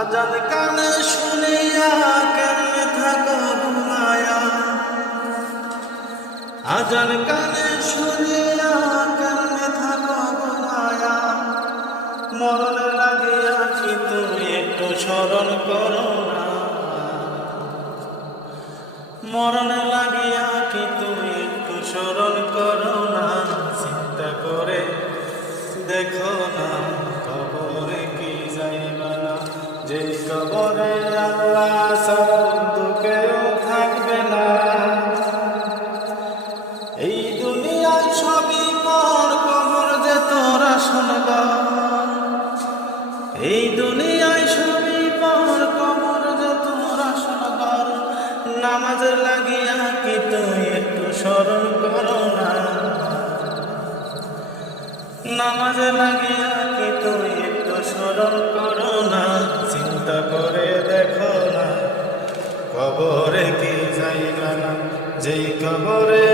আজান কানে শুনিয়া কেমনে থাকো ঘুমায়া, আজান কানে শুনিয়া কেমনে থাকো ঘুমায়া। মরণে লাগিয়া কি তুমি একটু স্মরণ করো না, মরণে লাগিয়া কি তুমি একটু স্মরণ করো না। চিন্তা করে দেখো না, কবরে কি যাইবা না, যেই কবরে আল্লাহ বন্ধু কেউ থাকবে না। এই দুনিয়ায় সবই পর, কবর যে তোর আসল ঘর। এই দুনিয়ায় সবই পর, কবর যে তোর আসল ঘর। নামাজের লাগিয়া কি তুই একটু স্মরণ করো না, নামাজে লাগিয়া কি তুই একটু স্মরণ করো না। চিন্তা করে দেখো না, কবরে কি যাইবা না, যেই কবরে